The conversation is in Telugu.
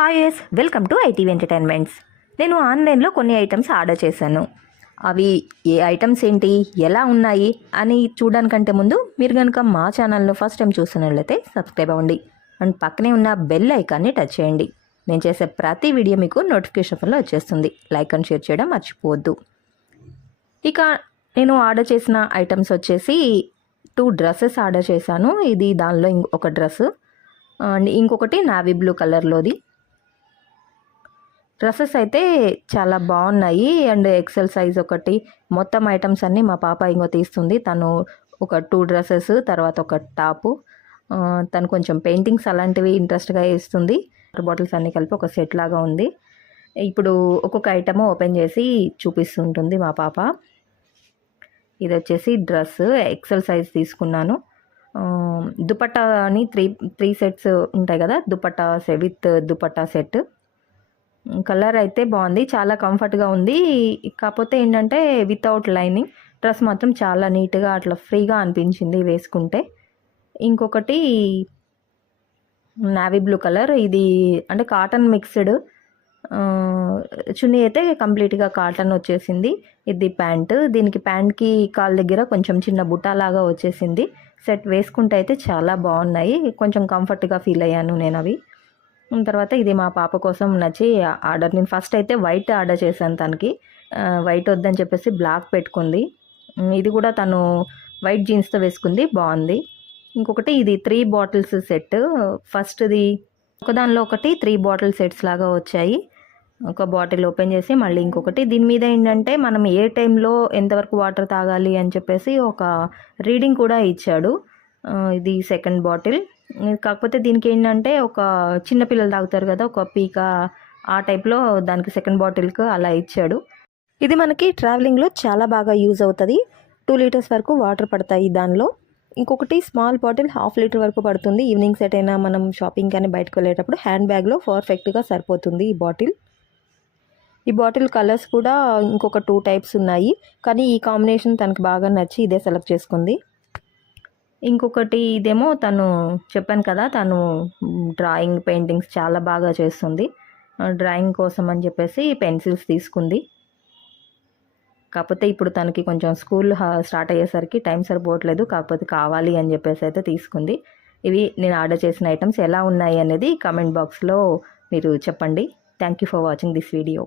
Hi S welcome to ITV entertainments నేను ఆన్లైన్లో కొన్ని ఐటమ్స్ ఆర్డర్ చేశాను. అవి ఏ ఐటమ్స్ ఏంటి? ఎలా ఉన్నాయి? అని చూడడానికంటే ముందు మీరు కనుక మా ఛానల్ను ఫస్ట్ టైం చూస్తున్నట్లయితే సబ్స్క్రైబ్ అవ్వండి. అండ్ పక్కనే ఉన్న బెల్ ఐకాన్ని టచ్ చేయండి. నేను చేసే ప్రతి వీడియో మీకు నోటిఫికేషన్లో వచ్చేస్తుంది. లైక్ అండ్ షేర్ చేయడం మర్చిపోవద్దు. ఇక నేను ఆర్డర్ చేసిన ఐటమ్స్ వచ్చేసి టూ డ్రెస్సెస్ ఆర్డర్ చేశాను. ఇది దానిలో ఇంకొక ఒక డ్రెస్ అండ్ ఇంకొకటి నావీ బ్లూ కలర్లోది డ్రెస్సెస్ అయితే చాలా బాగున్నాయి. అండ్ ఎక్సెల్ సైజ్ ఒకటి. మొత్తం ఐటమ్స్ అన్నీ మా పాప ఇంకో తీస్తుంది. తను ఒక టూ డ్రెస్సెస్ తర్వాత ఒక టాపు తను కొంచెం పెయింటింగ్స్ అలాంటివి ఇంట్రెస్ట్గా వేస్తుంది వాటర్ బాటిల్స్ అన్నీ కలిపి ఒక సెట్ లాగా ఉంది. ఇప్పుడు ఒక్కొక్క ఐటమ్ ఓపెన్ చేసి చూపిస్తుంటుంది మా పాప. ఇది వచ్చేసి డ్రెస్ ఎక్సెల్ సైజ్ తీసుకున్నాను. దుపట్టా అని త్రీ త్రీ సెట్స్ ఉంటాయి కదా? Dupatta set with dupatta set colour అయితే బాగుంది చాలా కంఫర్ట్గా ఉంది. కాకపోతే ఏంటంటే వితౌట్ లైనింగ్ డ్రెస్ మాత్రం చాలా నీట్గా అట్లా ఫ్రీగా అనిపించింది వేసుకుంటే. ఇంకొకటి నావీ బ్లూ కలర్ ఇది అంటే కాటన్ మిక్స్డ్ చున్నీ అయితే కంప్లీట్గా కాటన్ వచ్చేసింది. ఇది ప్యాంటు. దీనికి ప్యాంట్కి కాళ్ళ దగ్గర కొంచెం చిన్న బుట్టాలాగా వచ్చేసింది. సెట్ వేసుకుంటే అయితే చాలా బాగున్నాయి. కొంచెం కంఫర్ట్గా ఫీల్ అయ్యాను నేను అవి తర్వాత ఇది మా పాప కోసం నచ్చి ఆర్డర్. నేను ఫస్ట్ అయితే వైట్ ఆర్డర్ చేశాను తనకి. వైట్ వద్దని చెప్పేసి బ్లాక్ పెట్టుకుంది. ఇది కూడా తను వైట్ జీన్స్తో వేసుకుంది. బాగుంది. ఇంకొకటి ఇది త్రీ బాటిల్స్ సెట్. ఫస్ట్ది ఒకదానిలో ఒకటి త్రీ బాటిల్ సెట్స్ లాగా వచ్చాయి. ఒక బాటిల్ ఓపెన్ చేసి మళ్ళీ ఇంకొకటి. దీని మీద ఏంటంటే మనం ఏ టైంలో ఎంతవరకు వాటర్ తాగాలి అని చెప్పేసి ఒక రీడింగ్ కూడా ఇచ్చాడు. ఇది సెకండ్ బాటిల్. కాకపోతే దీనికి ఏంటంటే ఒక చిన్న పిల్లలు తాగుతారు కదా ఒక పీక ఆ టైప్లో దానికి సెకండ్ బాటిల్కి అలా ఇచ్చాడు. ఇది మనకి ట్రావెలింగ్లో చాలా బాగా యూజ్ అవుతుంది. టూ లీటర్స్ వరకు వాటర్ పడతాయి దానిలో. ఇంకొకటి స్మాల్ బాటిల్ హాఫ్ లీటర్ వరకు పడుతుంది. ఈవినింగ్ సెట్ అయినా మనం షాపింగ్ కానీ బయటకు వెళ్ళేటప్పుడు హ్యాండ్ బ్యాగ్లో పర్ఫెక్ట్గా సరిపోతుంది ఈ బాటిల్ ఈ బాటిల్ కలర్స్ కూడా ఇంకొక టూ టైప్స్ ఉన్నాయి. కానీ ఈ కాంబినేషన్ తనకు బాగా నచ్చి ఇదే సెలెక్ట్ చేసుకుంది. ఇంకొకటి ఇదేమో తను చెప్పాను కదా తను డ్రాయింగ్ పెయింటింగ్స్ చాలా బాగా చేస్తుంది. డ్రాయింగ్ కోసం అని చెప్పేసి పెన్సిల్స్ తీసుకుంది. కాకపోతే ఇప్పుడు తనకి కొంచెం స్కూల్ స్టార్ట్ అయ్యేసరికి టైం సరిపోవట్లేదు కాకపోతే కావాలి అని చెప్పేసి అయితే తీసుకుంది. ఇవి నేను ఆర్డర్ చేసిన ఐటమ్స్ ఎలా ఉన్నాయి అనేది కామెంట్ బాక్స్లో మీరు చెప్పండి. Thank you for watching this video.